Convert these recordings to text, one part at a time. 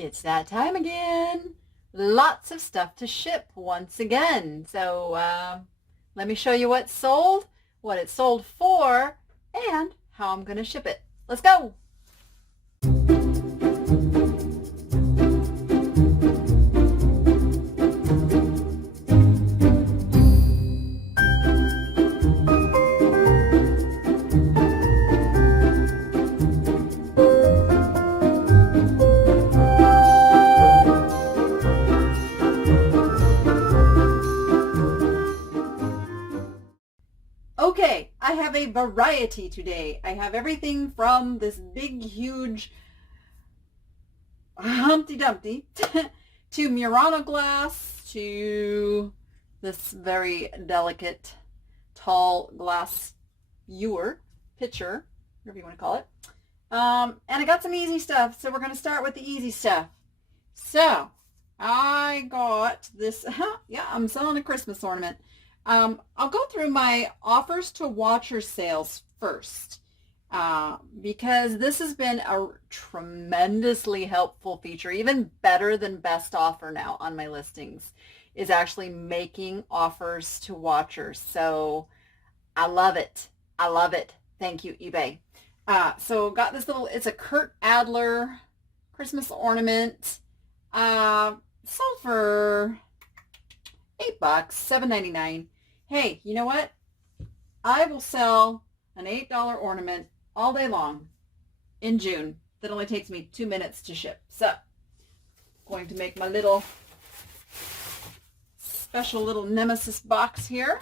It's that time again. Lots of stuff to ship once again. So let me show you what's sold, what it's sold for, and how I'm going to ship it. Let's go. Okay, I have a variety today. I have everything from this big, huge Humpty Dumpty to Murano Glass to this very delicate, tall glass pitcher, whatever you want to call it. And I got some easy stuff, so we're going to start with the easy stuff. So, I got this, yeah, I'm selling a Christmas ornament. I'll go through my offers to watcher sales first because this has been a tremendously helpful feature, even better than best offer now on my listings, is actually making offers to watchers. So I love it. I love it. Thank you, eBay. So got this little, it's a Kurt Adler Christmas ornament, sold for $8, $7.99. Hey, you know what? I will sell an $8 ornament all day long in June. That only takes me 2 minutes to ship. So, going to make my little special little nemesis box here.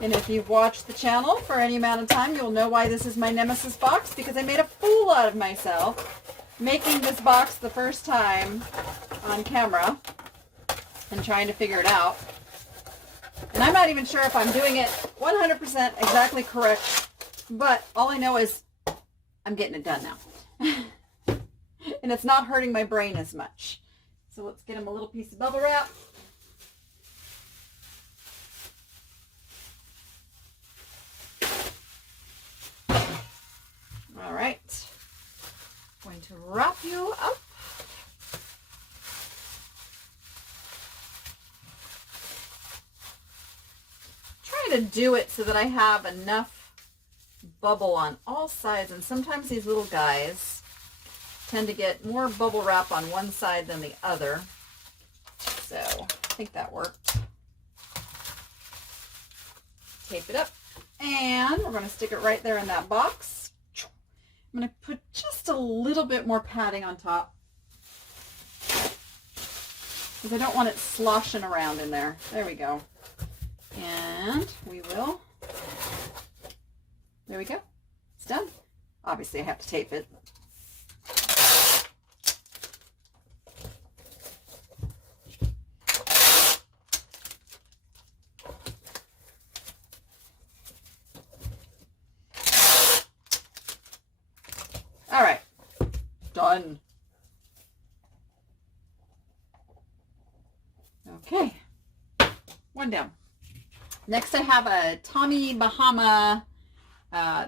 And if you've watched the channel for any amount of time, you'll know why this is my nemesis box, because I made a fool out of myself making this box the first time on camera and trying to figure it out. And I'm not even sure if I'm doing it 100% exactly correct, but all I know is I'm getting it done now. And it's not hurting my brain as much. So let's get him a little piece of bubble wrap. All right. Going to wrap you up. To do it so that I have enough bubble on all sides, and sometimes these little guys tend to get more bubble wrap on one side than the other, so I think that worked. Tape it up, and we're going to stick it right there in that box. I'm going to put just a little bit more padding on top because I don't want it sloshing around in there. There we go. And we will, there we go, it's done. Obviously I have to tape it. All right, done. Okay, one down. Next I have a Tommy Bahama,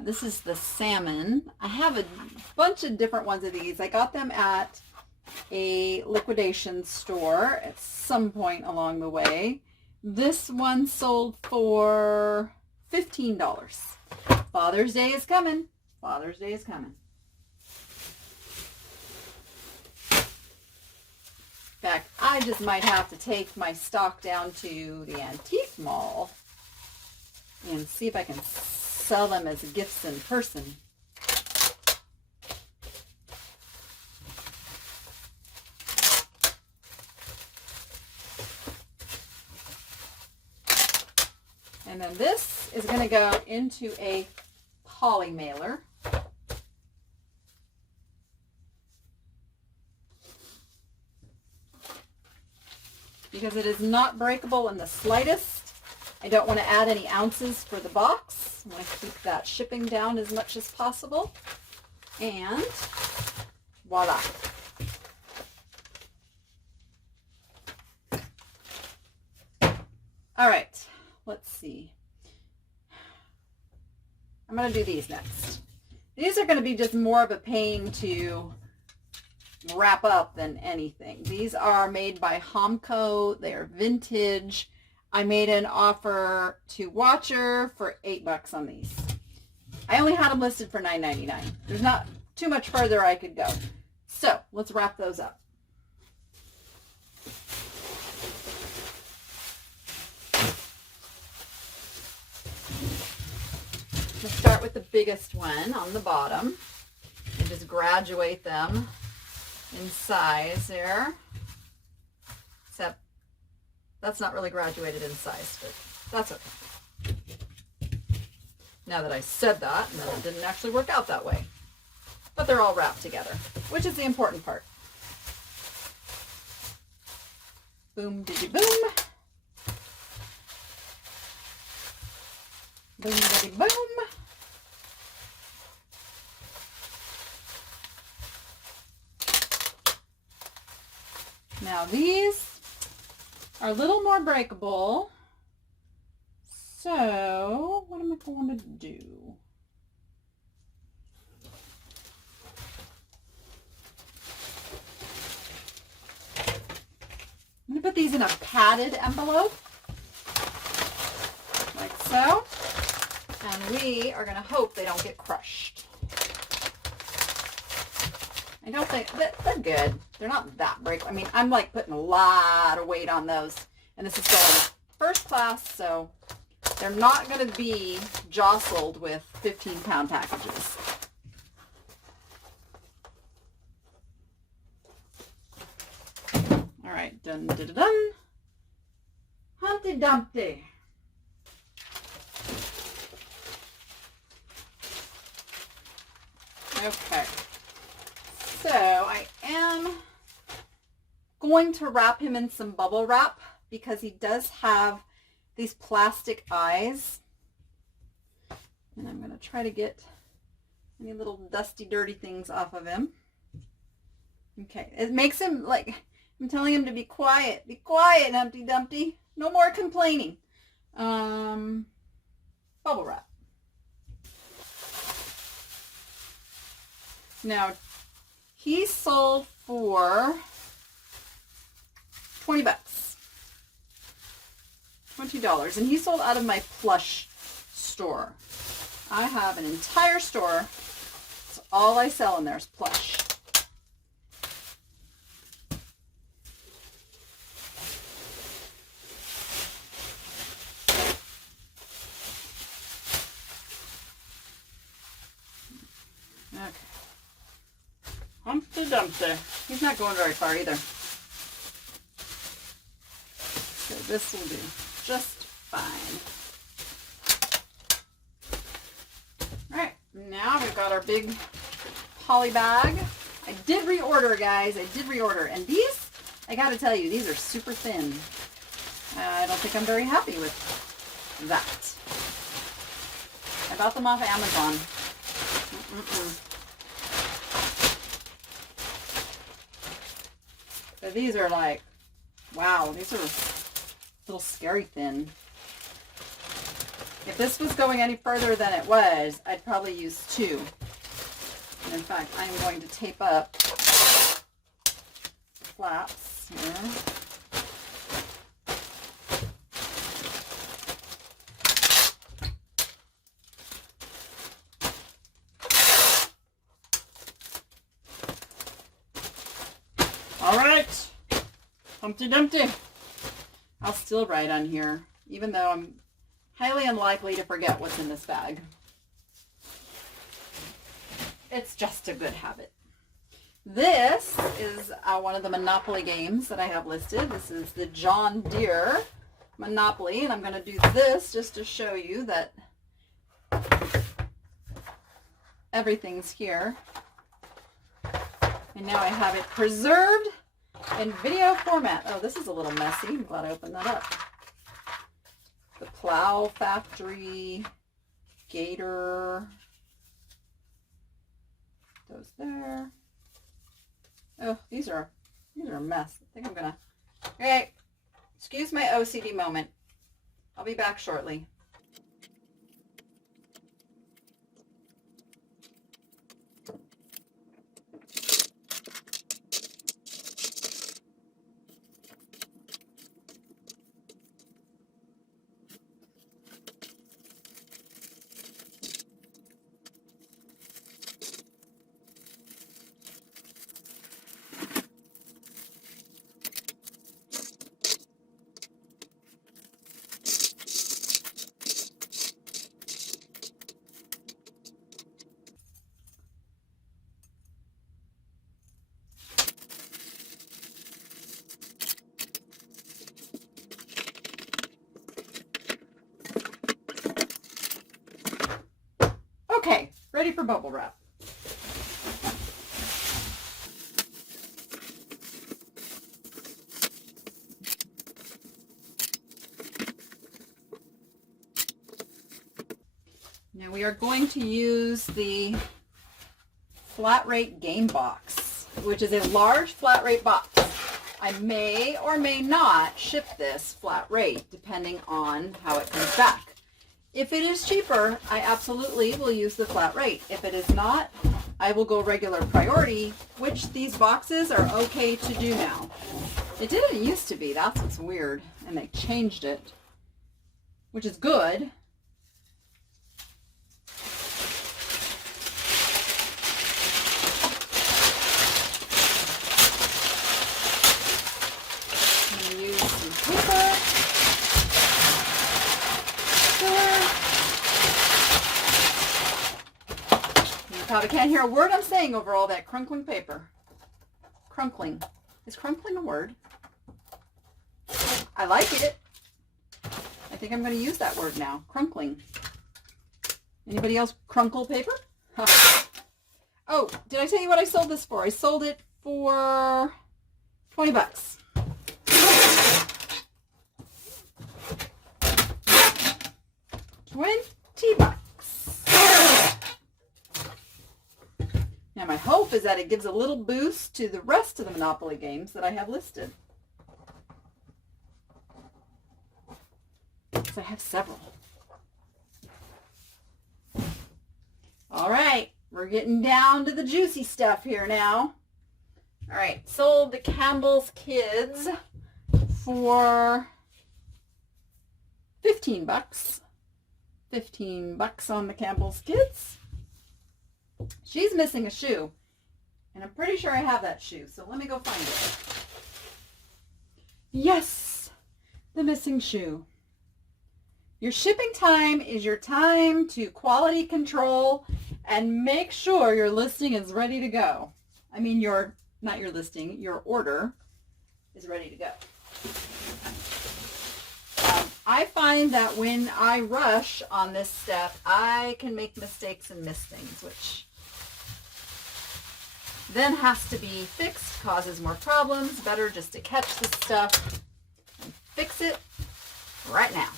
this is the salmon. I have a bunch of different ones of these. I got them at a liquidation store at some point along the way. This one sold for $15. Father's Day is coming. Father's Day is coming. In fact, I just might have to take my stock down to the antique mall and see if I can sell them as gifts in person. And then this is going to go into a poly mailer. Because it is not breakable in the slightest. I don't want to add any ounces for the box. I want to keep that shipping down as much as possible. And voila. All right, let's see. I'm going to do these next. These are going to be just more of a pain to wrap up than anything. These are made by Homco. They are vintage. I made an offer to Watcher for $8 on these. I only had them listed for $9.99. There's not too much further I could go. So let's wrap those up. Let's start with the biggest one on the bottom and just graduate them in size there. Except that's not really graduated in size, but that's okay. Now that I said that, and then it didn't actually work out that way. But they're all wrapped together, which is the important part. Boom, diddy, boom. Boom, diddy, boom. Now these are a little more breakable. So what am I going to do? I'm going to put these in a padded envelope, like so, and we are going to hope they don't get crushed. I don't think, they're good. They're not that breakable. I mean, I'm like putting a lot of weight on those, and this is going first class, so they're not going to be jostled with 15-pound packages. All right, done, done, done. Humpty Dumpty. Okay, so I am going to wrap him in some bubble wrap because he does have these plastic eyes. And I'm going to try to get any little dusty, dirty things off of him. Okay, it makes him like, I'm telling him to be quiet, Humpty Dumpty. No more complaining. Bubble wrap. Now, he sold for $20. $20, and he sold out of my Plush store. I have an entire store, so all I sell in there is Plush. Okay. Humpty Dumpty. He's not going very far either. So this will do just fine. All right, now we've got our big poly bag. I did reorder, guys. I did reorder. And these, I got to tell you, these are super thin. I don't think I'm very happy with that. I bought them off Amazon. But these are like, wow, these are a little scary thin. If this was going any further than it was, I'd probably use 2. And in fact, I'm going to tape up flaps here. All right, Humpty Dumpty. I'll still write on here, even though I'm highly unlikely to forget what's in this bag. It's just a good habit. This is one of the Monopoly games that I have listed. This is the John Deere Monopoly, and I'm going to do this just to show you that everything's here. And now I have it preserved in video format. Oh, this is a little messy. I'm glad I opened that up. The Plow Factory, Gator, those there. Oh, these are a mess. I think I'm gonna. Okay, excuse my OCD moment. I'll be back shortly. ready for bubble wrap. Now we are going to use the flat rate game box, which is a large flat rate box. I may or may not ship this flat rate depending on how it comes back. If it is cheaper, I absolutely will use the flat rate. If it is not, I will go regular priority, which these boxes are okay to do now. It didn't used to be. That's what's weird. And they changed it, which is good. Probably can't hear a word I'm saying over all that crinkling paper. Crunkling. Is crunkling a word? I like it. I think I'm going to use that word now. Crunkling. Anybody else crunkle paper? Huh. Oh, did I tell you what I sold this for? I sold it for 20 bucks. 20 bucks. Now my hope is that it gives a little boost to the rest of the Monopoly games that I have listed. So I have several. All right, we're getting down to the juicy stuff here now. All right, sold the Campbells Kids for 15 bucks. 15 bucks on the Campbells Kids. She's missing a shoe, and I'm pretty sure I have that shoe, so let me go find it. Yes, the missing shoe. Your shipping time is your time to quality control and make sure your listing is ready to go. I mean, not your listing, your order is ready to go. I find that when I rush on this step, I can make mistakes and miss things, which then has to be fixed, causes more problems. Better just to catch this stuff and fix it right now.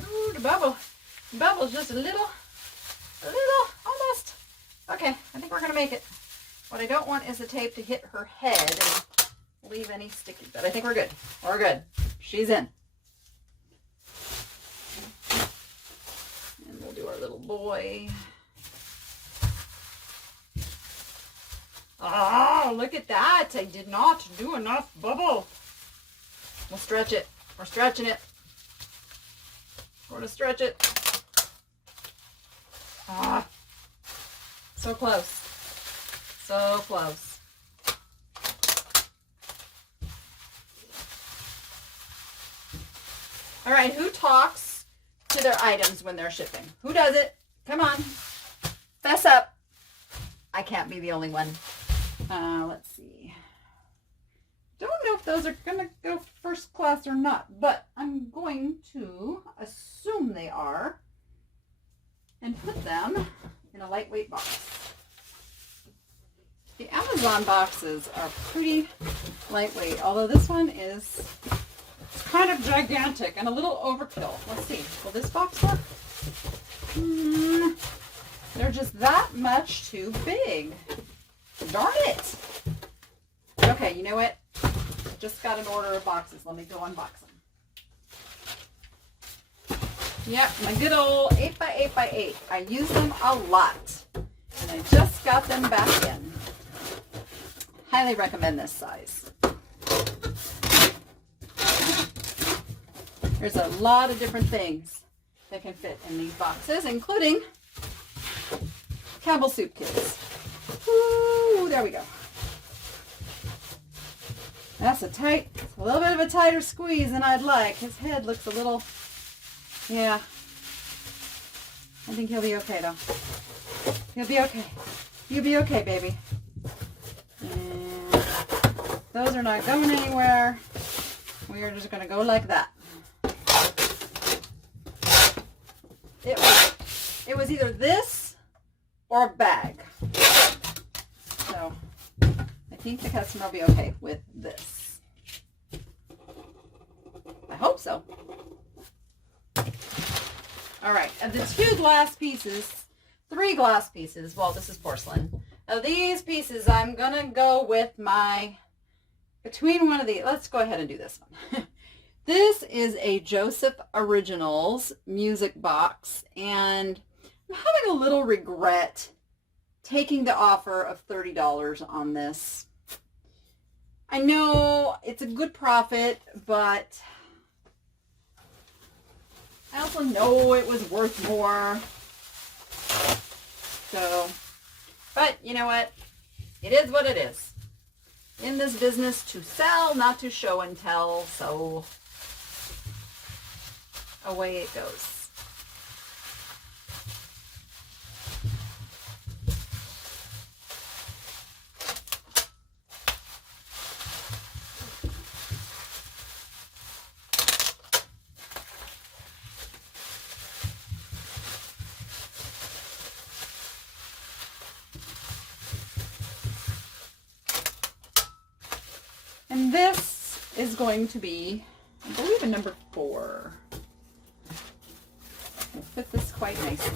Ooh, the bubble's just a little, almost. Okay, I think we're gonna make it. What I don't want is the tape to hit her head and leave any sticky, but I think we're good. We're good. She's in. And we'll do our little boy. Oh, look at that. I did not do enough bubble. We'll stretch it. We're stretching it. We're going to stretch it. Ah, so close. So close. All right, who talks to their items when they're shipping? Who does it? Come on. Fess up. I can't be the only one. Let's see. Don't know if those are going to go first class or not, but I'm going to assume they are and put them in a lightweight box. The Amazon boxes are pretty lightweight, although this one is kind of gigantic and a little overkill. Let's see. Will this box work? They're just that much too big. Darn it. Okay, you know what? I just got an order of boxes. Let me go unbox them. Yep, my good old 8x8x8. I use them a lot. And I just got them back in. Highly recommend this size. There's a lot of different things that can fit in these boxes, including Campbell Soup Kids. Ooh, there we go. That's a little bit of a tighter squeeze than I'd like. His head looks a little, yeah. I think he'll be okay though. He'll be okay. You'll be okay, baby. And those are not going anywhere. We are just going to go like that. It was either this or a bag. So I think the customer will be okay with this. I hope so. All right, and the 3 glass pieces, well, this is porcelain. Now these pieces, I'm gonna go with between one of these, let's go ahead and do this one. This is a Joseph Originals music box, and I'm having a little regret taking the offer of $30 on this. I know it's a good profit, but I also know it was worth more. So, but you know what? It is what it is. In this business, to sell, not to show and tell, so away it goes. And this is going to be, I believe, a number 4. We'll fit this quite nicely.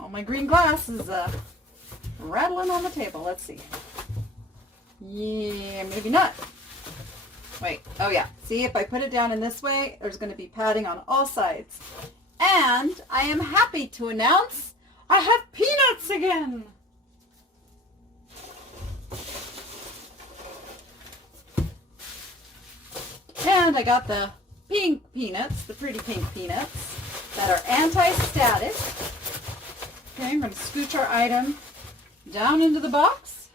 All my green glass is rattling on the table. Let's see. Yeah, maybe not. Wait, oh yeah. See, if I put it down in this way, there's going to be padding on all sides. And I am happy to announce I have peanuts again. And I got the pink peanuts, the pretty pink peanuts that are anti-static. Okay, I'm going to scooch our item down into the box.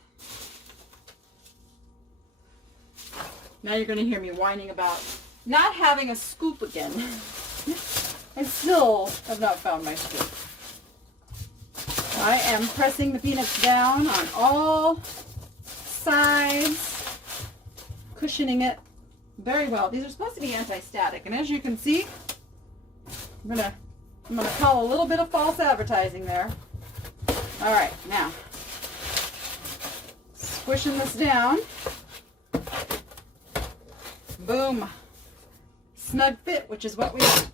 Now you're going to hear me whining about not having a scoop again. I still have not found my scoop. I am pressing the peanuts down on all sides, cushioning it very well. These are supposed to be anti-static, and as you can see, I'm gonna call a little bit of false advertising there. All right, now squishing this down. Boom, snug fit, which is what we want.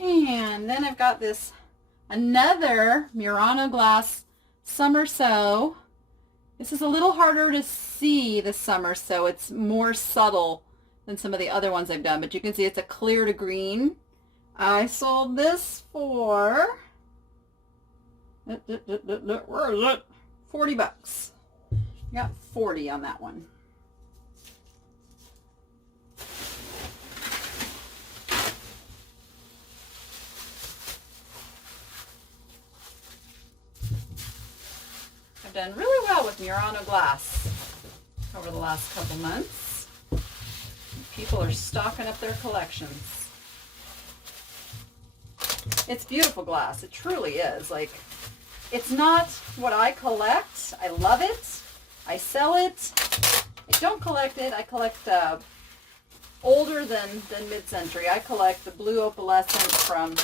And then I've got this another Murano Glass summer sew. This is a little harder to see, the summer sew. It's more subtle than some of the other ones I've done, but you can see it's a clear to green. I sold this for, where is it? $40. Got 40 on that one. I've done really well with Murano Glass over the last couple months. People are stocking up their collections. It's beautiful glass. It truly is. Like, it's not what I collect. I love it. I sell it. I don't collect it. I collect older than mid-century. I collect the blue opalescent from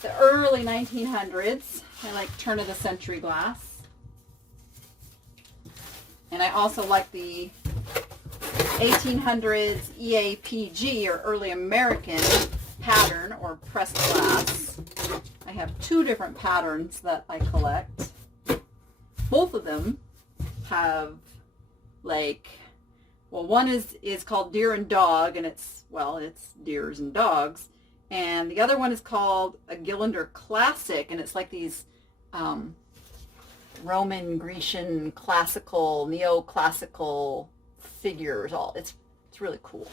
the early 1900s. I like turn-of-the-century glass. And I also like the 1800s EAPG, or early American pattern, or pressed glass. I have 2 different patterns that I collect. Both of them have, like, well, one is called Deer and Dog, and it's deers and dogs. And the other one is called a Gillinder Classic, and it's like these Roman, Grecian, classical, neoclassical figures. It's really cool.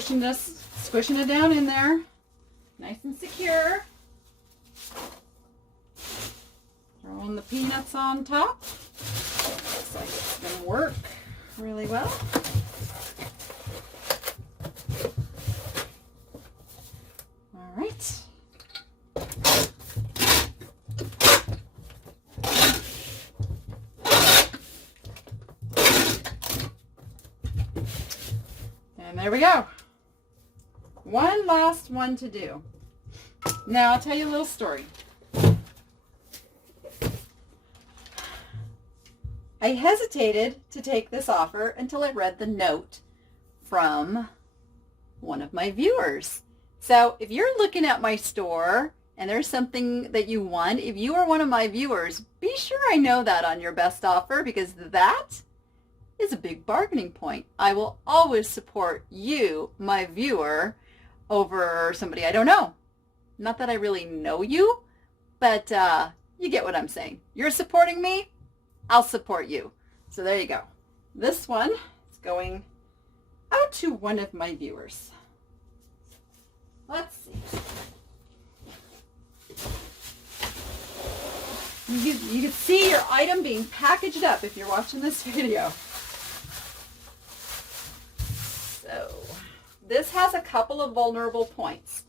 squishing it down in there. Nice and secure. Throwing the peanuts on top. Looks like it's going to work really well. All right. And there we go. One last one to do. Now I'll tell you a little story. I hesitated to take this offer until I read the note from one of my viewers. So if you're looking at my store and there's something that you want, if you are one of my viewers, be sure I know that on your best offer, because that is a big bargaining point. I will always support you, my viewer, over somebody I don't know. Not that I really know you, but you get what I'm saying. You're supporting me, I'll support you. So there you go. This one is going out to one of my viewers. Let's see. You can see your item being packaged up if you're watching this video. So this has a couple of vulnerable points.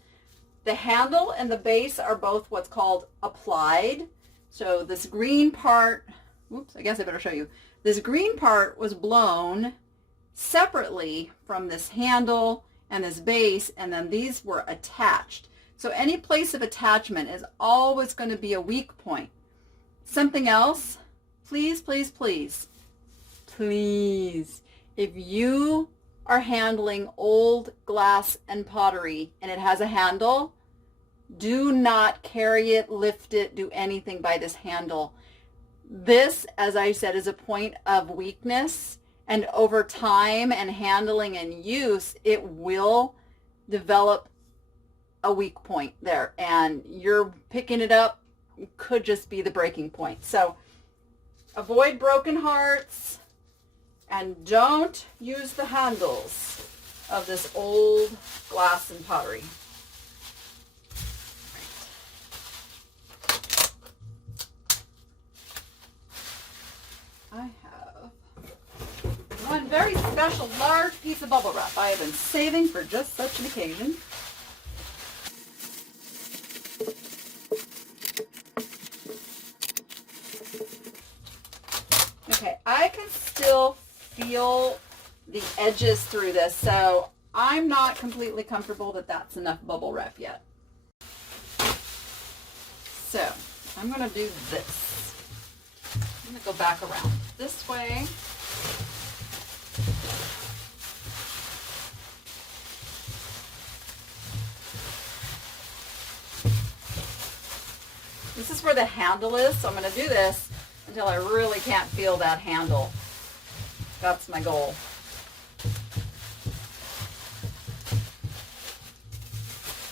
The handle and the base are both what's called applied. So this green part, oops, I guess I better show you. This green part was blown separately from this handle and this base, and then these were attached. So any place of attachment is always going to be a weak point. Something else, please, please, please, please, if you are handling old glass and pottery and it has a handle, do not carry it, lift it, do anything by this handle. This, as I said, is a point of weakness, and over time and handling and use, it will develop a weak point there, and you're picking it up could just be the breaking point. So avoid broken hearts and don't use the handles of this old glass and pottery. I have one very special large piece of bubble wrap I have been saving for just such an occasion. Okay, I can still feel the edges through this, so I'm not completely comfortable that that's enough bubble wrap yet. So I'm going to do this. I'm going to go back around this way. This is where the handle is, so I'm going to do this until I really can't feel that handle. That's my goal.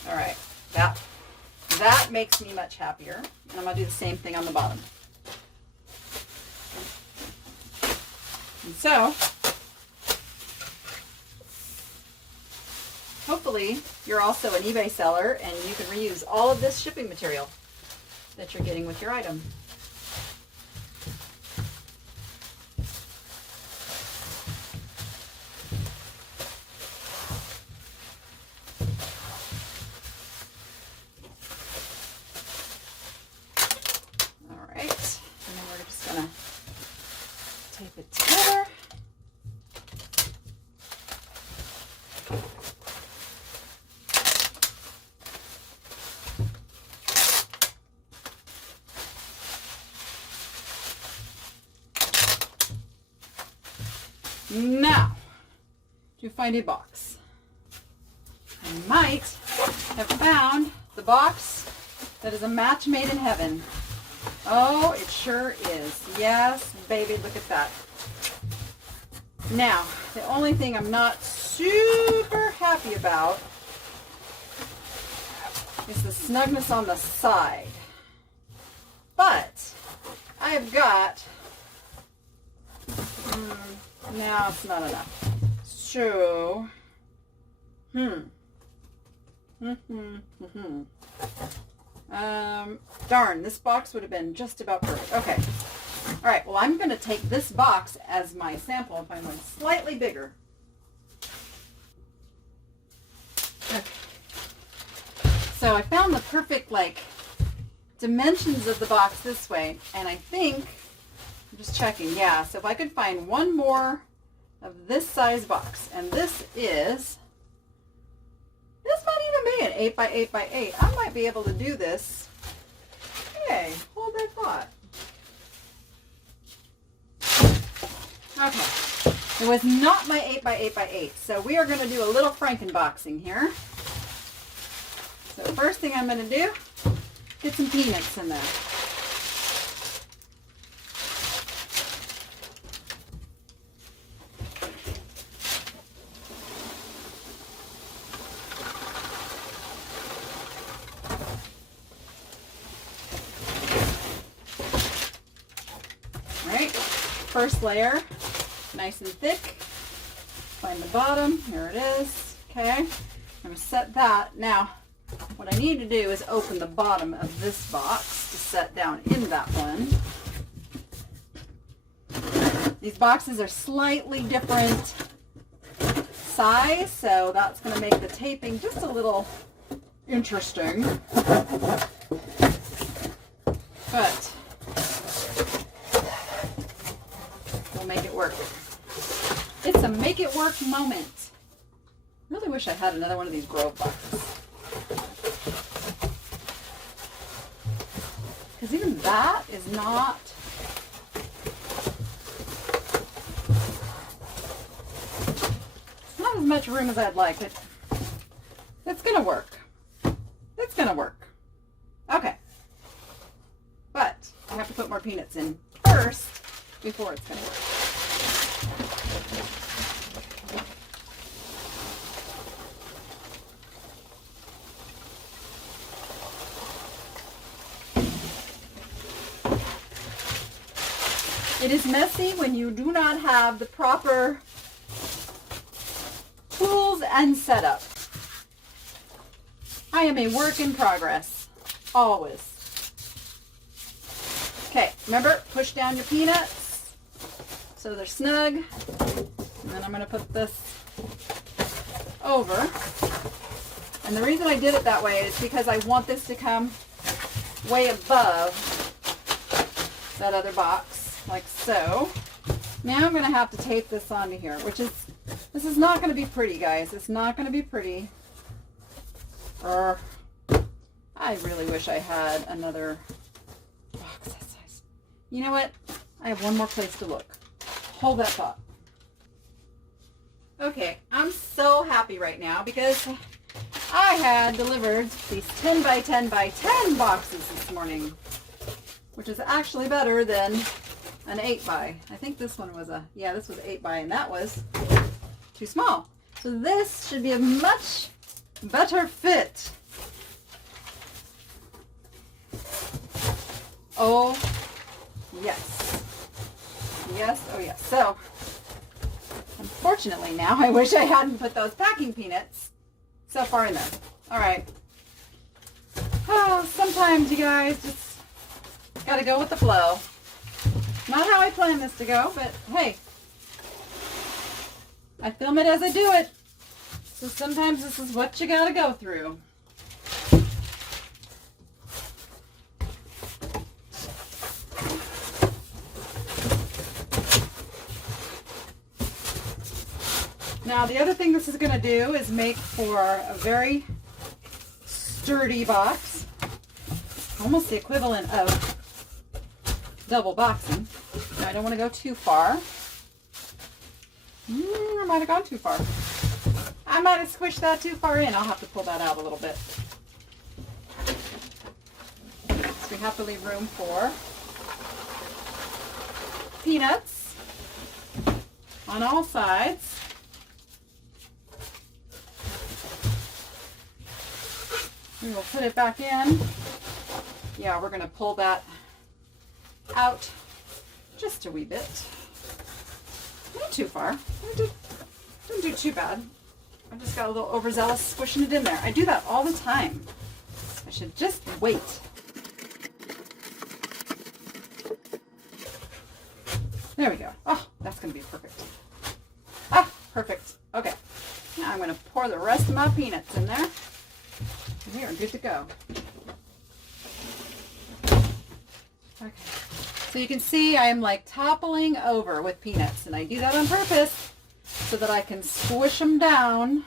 All right, that makes me much happier. And I'm going to do the same thing on the bottom. And so, hopefully you're also an eBay seller and you can reuse all of this shipping material that you're getting with your item. Tape it together. Now, to find a box. I might have found the box that is a match made in heaven. Oh, it sure is. Yes, baby, look at that. Now, the only thing I'm not super happy about is the snugness on the side. But I have got, now it's not enough. So, Darn, this box would have been just about perfect. Okay. All right, well, I'm going to take this box as my sample and find one slightly bigger. Okay. So I found the perfect, like, dimensions of the box this way, and I think, I'm just checking, yeah, so if I could find one more of this size box, and this might even be an 8 by 8 by 8. I might be able to do this. Hey, hold that thought. Okay, it was not my 8 by 8 by 8, so we are going to do a little Frankenboxing here. So first thing I'm going to do, get some peanuts in there. All right, first layer, nice and thick. Find the bottom, here it is. Okay, I'm going to set that. Now, what I need to do is open the bottom of this box to set down in that one. These boxes are slightly different size, so that's going to make the taping just a little interesting. But we'll make it work. It's a make it work moment. I really wish I had another one of these Grove boxes. Because even that is not, it's not as much room as I'd like, but it's going to work. It's going to work. Okay. But I have to put more peanuts in first before it's going to work. It is messy when you do not have the proper tools and setup. I am a work in progress, always. Okay, remember, push down your peanuts so they're snug. And then I'm going to put this over. And the reason I did it that way is because I want this to come way above that other box. Like so. Now I'm going to have to tape this onto here, this is not going to be pretty, guys. It's not going to be pretty. I really wish I had another box that size. You know what? I have one more place to look. Hold that thought. Okay, I'm so happy right now because I had delivered these 10 by 10 by 10 boxes this morning, which is actually better than an 8 by. I think this one was this was 8 by, and that was too small. So this should be a much better fit. Oh, yes. Yes, oh yes. So, unfortunately now, I wish I hadn't put those packing peanuts so far in there. All right. Oh, sometimes you guys just gotta go with the flow. Not how I planned this to go, but hey, I film it as I do it. So sometimes this is what you gotta go through. Now the other thing this is going to do is make for a very sturdy box. Almost the equivalent of double boxing. Now I don't want to go too far. I might have gone too far. I might have squished that too far in. I'll have to pull that out a little bit. So we have to leave room for peanuts on all sides. We will put it back in. Yeah, we're going to pull that out just a wee bit. Not too far. Don't do too bad. I just got a little overzealous squishing it in there. I do that all the time. I should just wait. There we go. Oh, that's going to be perfect. Ah, perfect. Okay. Now I'm going to pour the rest of my peanuts in there. And we are good to go. Okay. So you can see I'm like toppling over with peanuts, and I do that on purpose so that I can squish them down.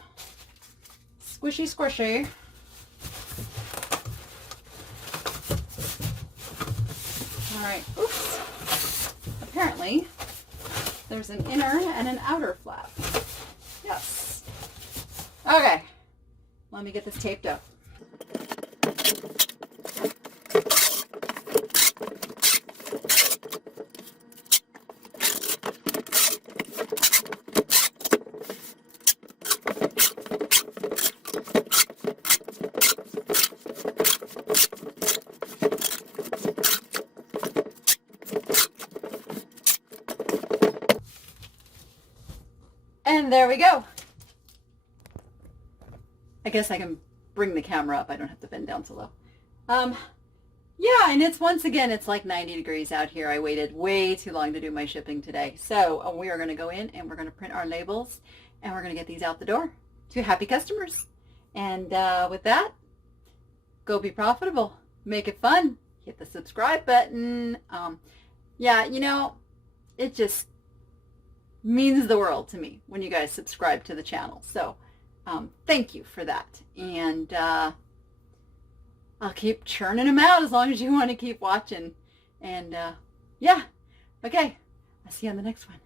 Squishy, squishy. All right. Oops. Apparently, there's an inner and an outer flap. Yes. Okay. Let me get this taped up. And there we go. I guess I can bring the camera up. I don't have to bend down so low. Yeah, and it's once again, it's like 90 degrees out here. I waited way too long to do my shipping today. So we are going to go in and we're going to print our labels and we're going to get these out the door to happy customers. And with that, go be profitable. Make it fun. Hit the subscribe button. Yeah, you know, it just means the world to me when you guys subscribe to the channel. So thank you for that. And I'll keep churning them out as long as you want to keep watching. And yeah, okay. I'll see you on the next one.